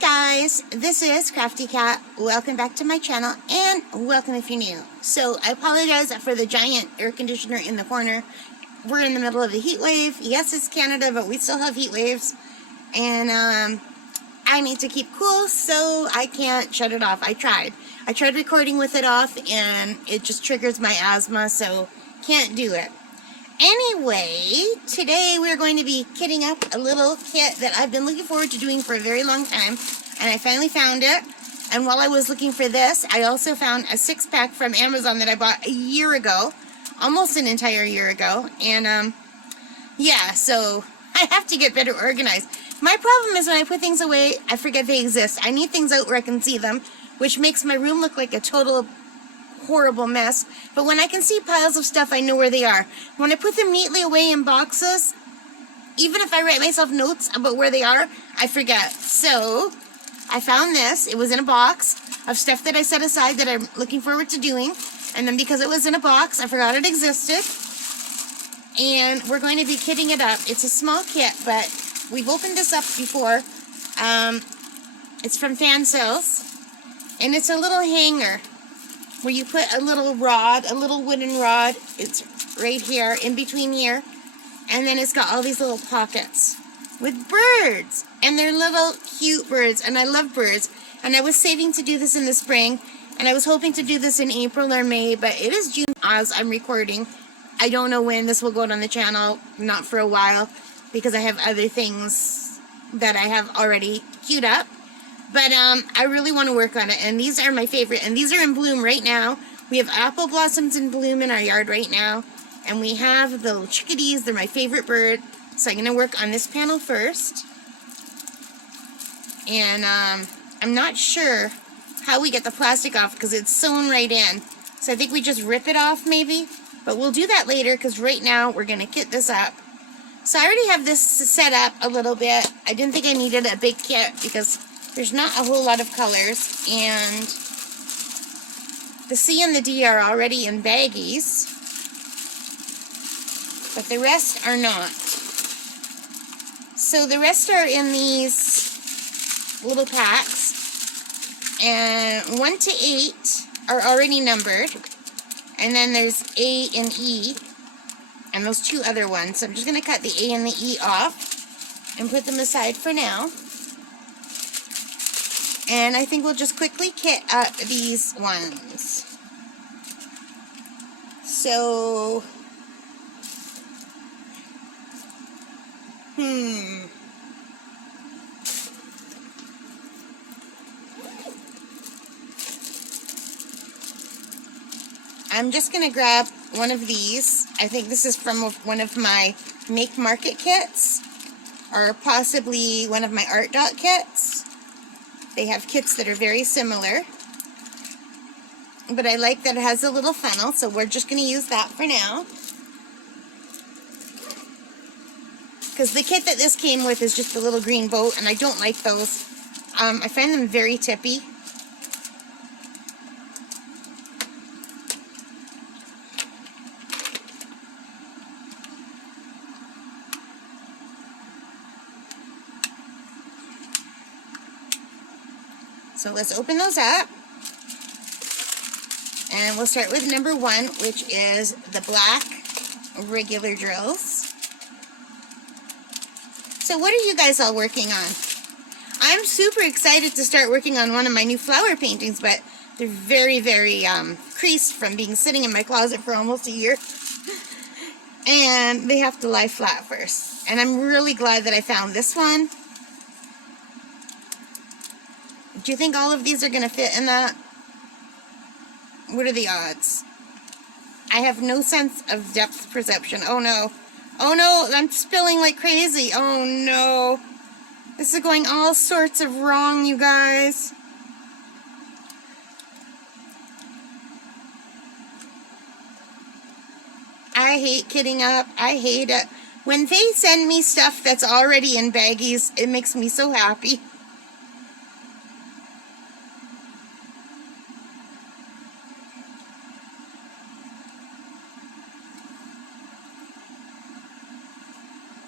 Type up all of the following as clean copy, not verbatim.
Guys, this is Crafty Cat. Welcome back to my channel, and welcome if you're new. So I apologize for the giant air conditioner in the corner. We're in the middle of a heat wave. Yes, it's Canada, but we still have heat waves, and I need to keep cool, so I can't shut it off. I tried recording with it off, and it just triggers my asthma, so can't do it. Anyway, today we're going to be kitting up a little kit that I've been looking forward to doing for a very long time, and I finally found it. And while I was looking for this, I also found a 6-pack from Amazon that I bought a year ago, almost an entire year ago. And yeah, so I have to get better organized. My problem is when I put things away, I forget they exist. I need things out where I can see them, which makes my room look like a total horrible mess. But when I can see piles of stuff, I know where they are. When I put them neatly away in boxes, even if I write myself notes about where they are, I forget. So I found this. It was in a box of stuff that I set aside that I'm looking forward to doing, and then because it was in a box, I forgot it existed, and we're going to be kitting it up. It's a small kit, but we've opened this up before. It's from Fan Sales, and it's a little hanger where you put a little rod, a little wooden rod. It's right here, in between here. And then it's got all these little pockets with birds. And they're little cute birds. And I love birds. And I was saving to do this in the spring. And I was hoping to do this in April or May. But it is June as I'm recording. I don't know when this will go on the channel. Not for a while. Because I have other things that I have already queued up. But I really want to work on it, and these are my favorite, and these are in bloom right now. We have apple blossoms in bloom in our yard right now, and we have the little chickadees. They're my favorite bird, so I'm going to work on this panel first. And I'm not sure how we get the plastic off because it's sewn right in. So I think we just rip it off maybe, but we'll do that later because right now we're going to kit this up. So I already have this set up a little bit. I didn't think I needed a big kit because there's not a whole lot of colors, and the C and the D are already in baggies, but the rest are not. So the rest are in these little packs, and 1 to 8 are already numbered, and then there's A and E, and those 2 other ones. So I'm just going to cut the A and the E off and put them aside for now. And I think we'll just quickly kit up these ones. So, I'm just going to grab one of these. I think this is from one of my Make Market kits, or possibly one of my Art Dot kits. They have kits that are very similar, but I like that it has a little funnel, so we're just going to use that for now. Because the kit that this came with is just a little green boat, and I don't like those. I find them very tippy. So let's open those up, and we'll start with number 1, which is the black regular drills. So what are you guys all working on? I'm super excited to start working on one of my new flower paintings, but they're very, very creased from being sitting in my closet for almost a year, and they have to lie flat first. And I'm really glad that I found this one. Do you think all of these are going to fit in that? What are the odds? I have no sense of depth perception. Oh no. Oh no, I'm spilling like crazy. Oh no. This is going all sorts of wrong, you guys. I hate kitting up. I hate it. When they send me stuff that's already in baggies, it makes me so happy.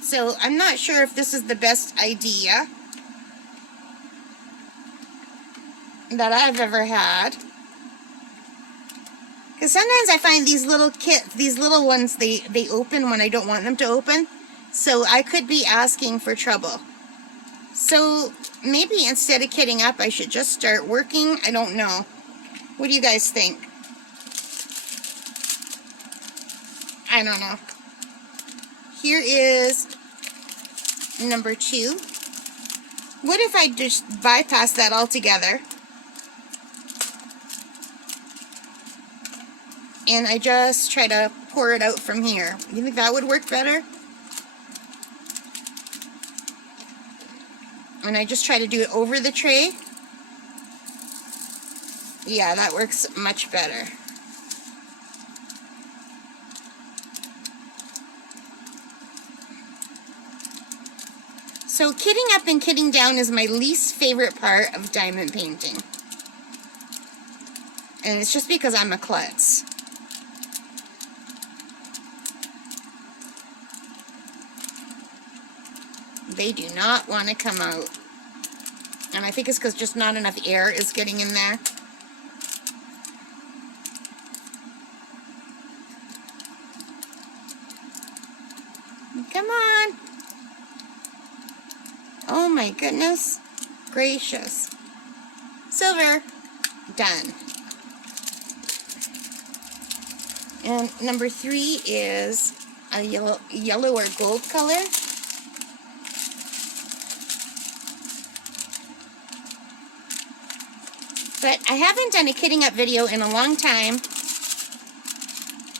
So I'm not sure if this is the best idea. that I've ever had. Because sometimes I find these little ones, they open when I don't want them to open. So I could be asking for trouble. So maybe instead of kidding up, I should just start working. I don't know. What do you guys think? I don't know. Here is number 2. What if I just bypass that altogether? And I just try to pour it out from here. You think that would work better? And I just try to do it over the tray. Yeah, that works much better. So kidding up and kidding down is my least favorite part of diamond painting. And it's just because I'm a klutz. They do not want to come out. And I think it's because just not enough air is getting in there. Come on. Oh my goodness gracious. Silver. Done. And number 3 is a yellow or gold color. But I haven't done a kidding up video in a long time.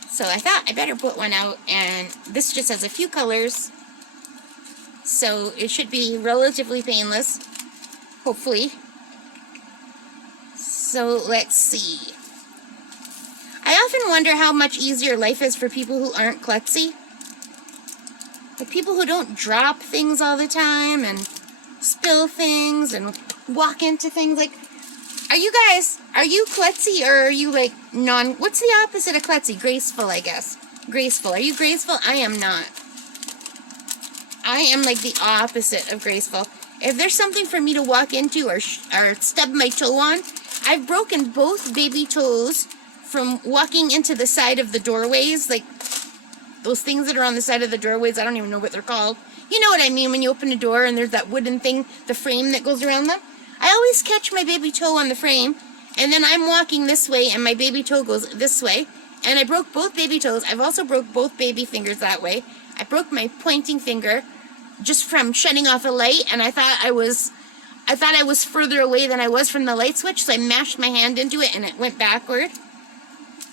So I thought I better put one out, and this just has a few colors. So it should be relatively painless, hopefully. So let's see. I often wonder how much easier life is for people who aren't klutzy. Like people who don't drop things all the time and spill things and walk into things. Like, are you klutzy, or are you like what's the opposite of klutzy? Graceful, I guess. Graceful. Are you graceful? I am not. I am like the opposite of graceful. If there's something for me to walk into or stub my toe on, I've broken both baby toes from walking into the side of the doorways, like those things that are on the side of the doorways. I don't even know what they're called. You know what I mean, when you open a door and there's that wooden thing, the frame that goes around them. I always catch my baby toe on the frame, and then I'm walking this way and my baby toe goes this way, and I broke both baby toes. I've also broke both baby fingers that way. I broke my pointing finger just from shutting off a light, and I thought I was further away than I was from the light switch, so I mashed my hand into it and it went backward.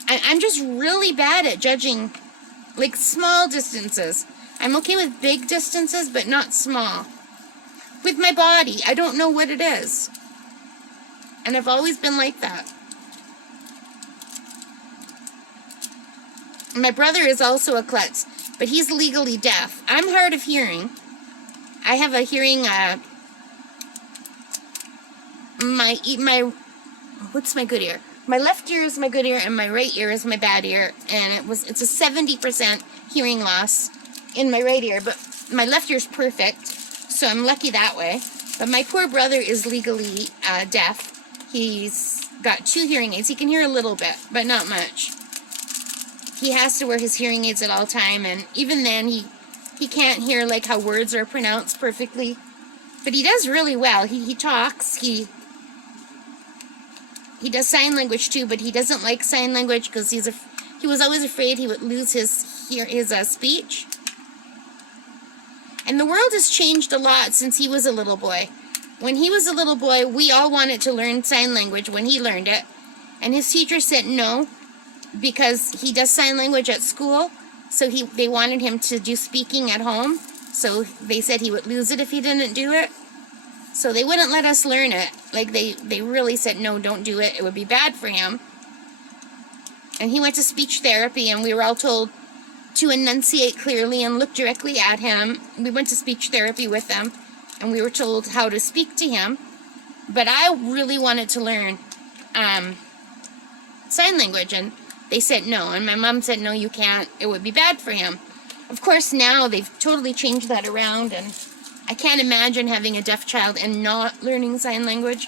I'm just really bad at judging like small distances. I'm okay with big distances, but not small. With my body, I don't know what it is. And I've always been like that. My brother is also a klutz, but he's legally deaf. I'm hard of hearing. I have a hearing, what's my good ear? My left ear is my good ear, and my right ear is my bad ear, and it's a 70% hearing loss in my right ear, but my left ear is perfect, so I'm lucky that way. But my poor brother is legally deaf. He's got 2 hearing aids. He can hear a little bit, but not much. He has to wear his hearing aids at all time, and even then he can't hear like how words are pronounced perfectly. But he does really well. He talks. He does sign language too, but he doesn't like sign language because he was always afraid he would lose his speech. And the world has changed a lot since he was a little boy. When he was a little boy, we all wanted to learn sign language when he learned it. And his teacher said no, because he does sign language at school. So they wanted him to do speaking at home. So they said he would lose it if he didn't do it. So they wouldn't let us learn it. Like they really said, no, don't do it. It would be bad for him. And he went to speech therapy, and we were all told to enunciate clearly and look directly at him. We went to speech therapy with them, and we were told how to speak to him. But I really wanted to learn sign language, and they said no. And my mom said, no, you can't. It would be bad for him. Of course, now they've totally changed that around, and I can't imagine having a deaf child and not learning sign language.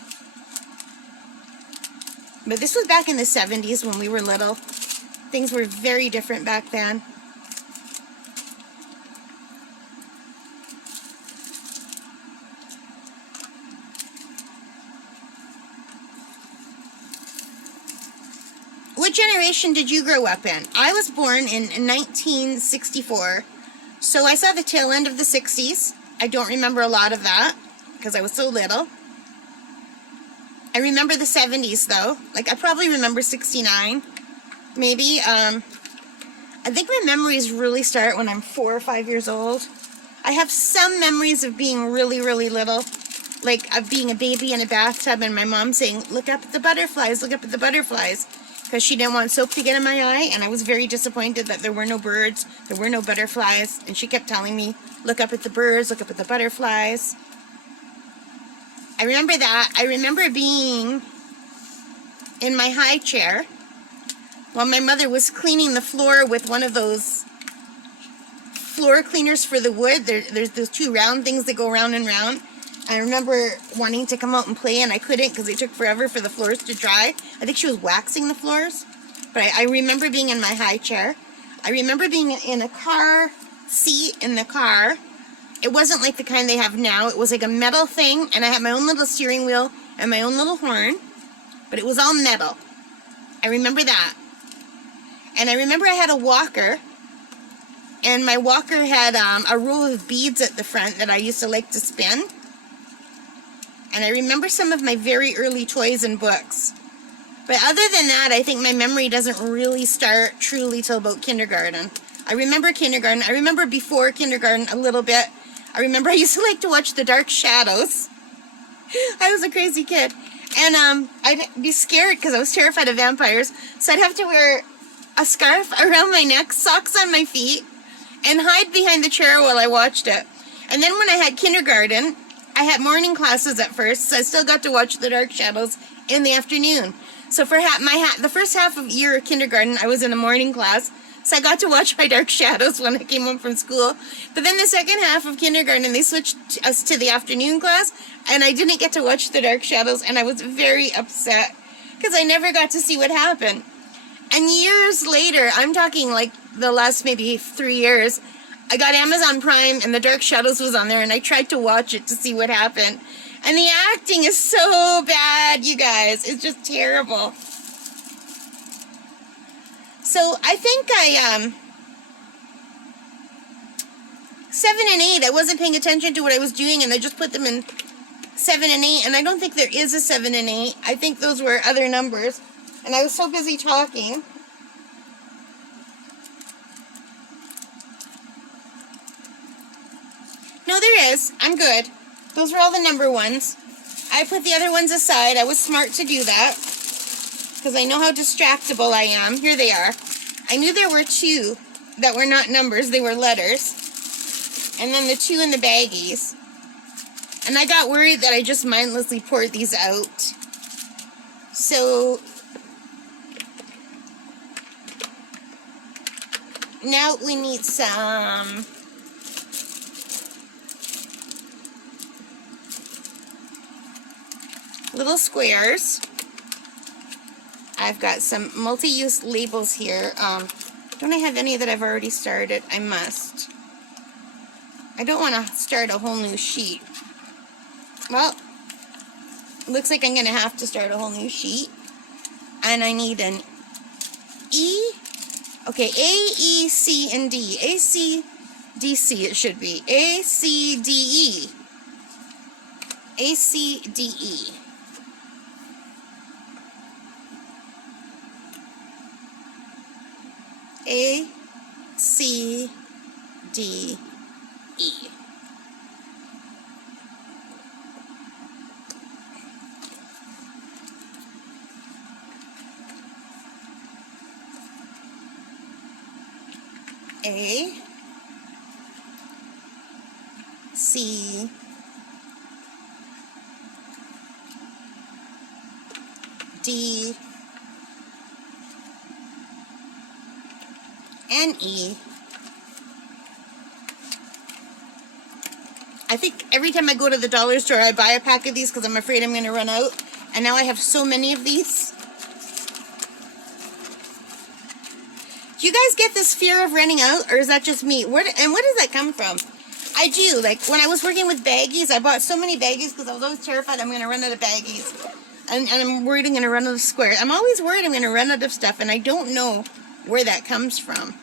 But this was back in the 70s when we were little. Things were very different back then. What generation did you grow up in? I was born in 1964, so I saw the tail end of the 60s. I don't remember a lot of that because I was so little. I remember the 70s though. Like I probably remember 69, maybe. I think my memories really start when I'm 4 or 5 years old. I have some memories of being really, really little, like of being a baby in a bathtub and my mom saying, "Look up at the butterflies, look up at the butterflies," because she didn't want soap to get in my eye, and I was very disappointed that there were no birds, there were no butterflies, and she kept telling me, "Look up at the birds, look up at the butterflies." I remember that. I remember being in my high chair while my mother was cleaning the floor with one of those floor cleaners for the wood. There's those two round things that go round and round. I remember wanting to come out and play, and I couldn't because it took forever for the floors to dry. I think she was waxing the floors. But I remember being in my high chair. I remember being in a car seat in the car. It wasn't like the kind they have now. It was like a metal thing, and I had my own little steering wheel and my own little horn. But it was all metal. I remember that. And I remember I had a walker. And my walker had a row of beads at the front that I used to like to spin. And I remember some of my very early toys and books. But other than that, I think my memory doesn't really start truly till about kindergarten. I remember kindergarten. I remember before kindergarten a little bit. I remember I used to like to watch The Dark Shadows. I was a crazy kid. And I'd be scared because I was terrified of vampires. So I'd have to wear a scarf around my neck, socks on my feet, and hide behind the chair while I watched it. And then when I had kindergarten, I had morning classes at first, so I still got to watch The Dark Shadows in the afternoon. So for the first half of year of kindergarten, I was in a morning class, so I got to watch my Dark Shadows when I came home from school. But then the second half of kindergarten, they switched us to the afternoon class, and I didn't get to watch The Dark Shadows, and I was very upset because I never got to see what happened. And years later, I'm talking like the last maybe 3 years, I got Amazon Prime and The Dark Shadows was on there, and I tried to watch it to see what happened. And the acting is so bad, you guys. It's just terrible. So I think 7 and 8, I wasn't paying attention to what I was doing, and I just put them in 7 and 8, and I don't think there is a 7 and 8. I think those were other numbers, and I was so busy talking. No, there is. I'm good. Those are all the number ones. I put the other ones aside. I was smart to do that because I know how distractible I am. Here they are. I knew there were 2 that were not numbers. They were letters. And then the 2 in the baggies. And I got worried that I just mindlessly poured these out. So now we need some little squares. I've got some multi-use labels here. Don't I have any that I've already started? I must. I don't want to start a whole new sheet. Well, looks like I'm going to have to start a whole new sheet. And I need an E. Okay, A, E, C, and D. A, C, D, C it should be. A, C, D, E. A, C, D, E. A, C, D, E. A, C, D, and E. I think every time I go to the dollar store, I buy a pack of these because I'm afraid I'm going to run out. And now I have so many of these. Do you guys get this fear of running out, or is that just me? Where does that come from? I do. Like, when I was working with baggies, I bought so many baggies because I was always terrified I'm going to run out of baggies. And I'm worried I'm going to run out of squares. I'm always worried I'm going to run out of stuff, and I don't know where that comes from.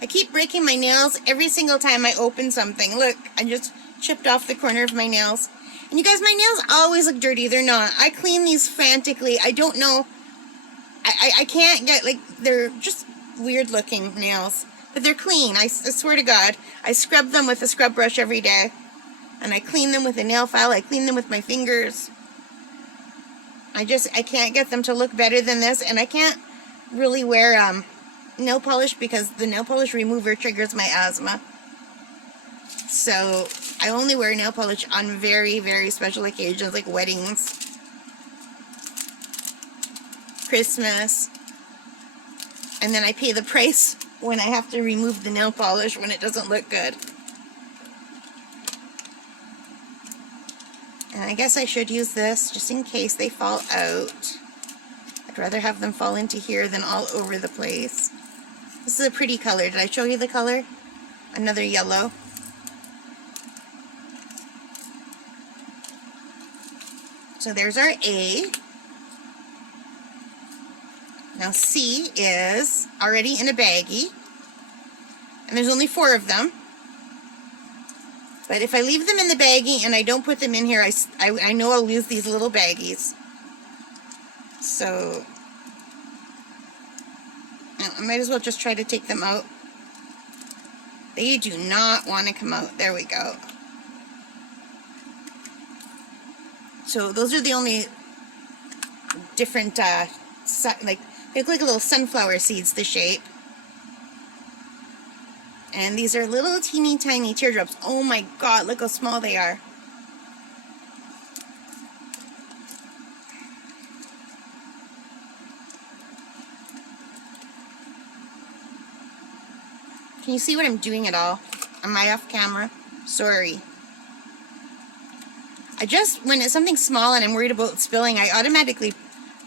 I keep breaking my nails every single time I open something. Look, I just chipped off the corner of my nails. And you guys, my nails always look dirty. They're not. I clean these frantically. I don't know. I can't get, like, they're just weird looking nails. But they're clean. I swear to God. I scrub them with a scrub brush every day. And I clean them with a nail file. I clean them with my fingers. I can't get them to look better than this. And I can't really wear nail polish because the nail polish remover triggers my asthma. So I only wear nail polish on very, very special occasions like weddings, Christmas, and then I pay the price when I have to remove the nail polish when it doesn't look good. And I guess I should use this just in case they fall out. I'd rather have them fall into here than all over the place. This is a pretty color. Did I show you the color? Another yellow. So there's our A. Now C is already in a baggie. And there's only 4 of them. But if I leave them in the baggie and I don't put them in here, I know I'll lose these little baggies. So I might as well just try to take them out. They do not want to come out. There we go. So those are the only different, like, they look like little sunflower seeds, the shape. And these are little teeny tiny teardrops. Oh my God, look how small they are. Can you see what I'm doing at all? Am I off camera? Sorry. When it's something small and I'm worried about spilling, I automatically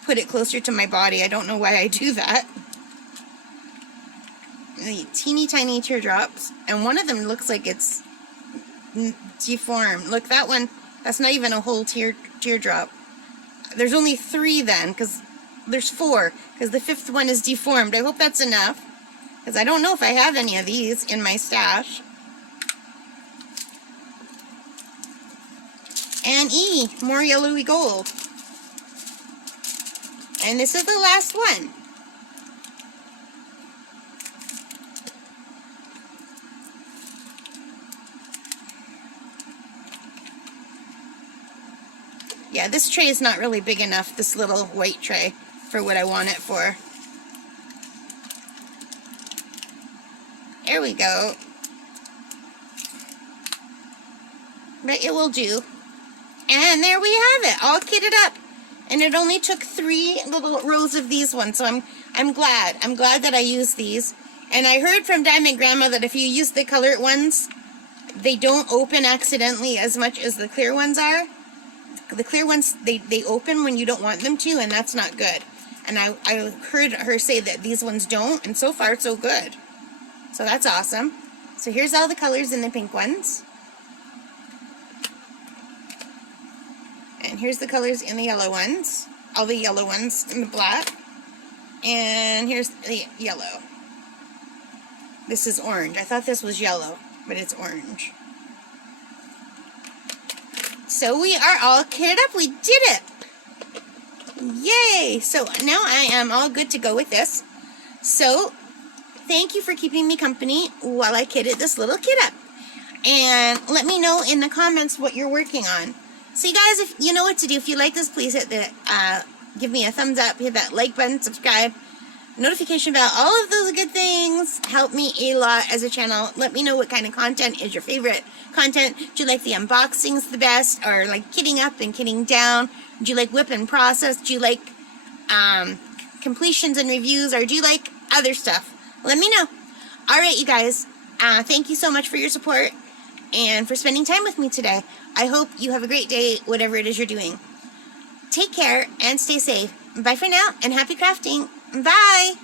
put it closer to my body. I don't know why I do that. The teeny tiny teardrops, and one of them looks like it's deformed. Look, that one, that's not even a whole teardrop. There's only 3 then, because there's 4, because the 5th one is deformed. I hope that's enough, because I don't know if I have any of these in my stash. And E, more yellowy gold. And this is the last one. Yeah, this tray is not really big enough, this little white tray, for what I want it for. There we go. But it will do. And there we have it, all kitted up. And it only took 3 little rows of these ones, so I'm glad. I'm glad that I used these. And I heard from Diamond Grandma that if you use the colored ones, they don't open accidentally as much as the clear ones are. The clear ones, they open when you don't want them to, and that's not good. And I heard her say that these ones don't, and so far so good. So that's awesome. So here's all the colors in the pink ones. And here's the colors in the yellow ones. All the yellow ones in the black. And here's the yellow. This is orange. I thought this was yellow, but it's orange. So we are all kitted up. We did it. Yay. So now I am all good to go with this. So thank you for keeping me company while I kitted this little kit up. And let me know in the comments what you're working on. So you guys, if you know what to do, if you like this, please hit the, give me a thumbs up, hit that like button, subscribe, notification bell, all of those good things help me a lot as a channel. Let me know what kind of content is your favorite content. Do you like the unboxings the best, or like kitting up and kitting down? Do you like whip and process? Do you like completions and reviews, or do you like other stuff? Let me know. All right, you guys, thank you so much for your support and for spending time with me today. I hope you have a great day, whatever it is you're doing. Take care and stay safe. bye for now, and happy crafting. Bye!